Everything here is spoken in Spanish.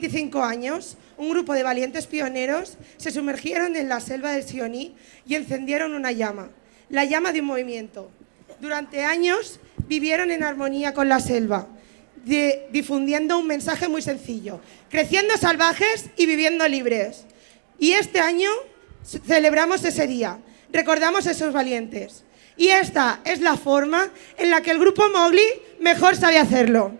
25 años, un grupo de valientes pioneros se sumergieron en la selva del Sioní y encendieron una llama, la llama de un movimiento. Durante años vivieron en armonía con la selva, difundiendo un mensaje muy sencillo: creciendo salvajes y viviendo libres. Y este año celebramos ese día, recordamos a esos valientes. Y esta es la forma en la que el Grupo Mowgli mejor sabe hacerlo.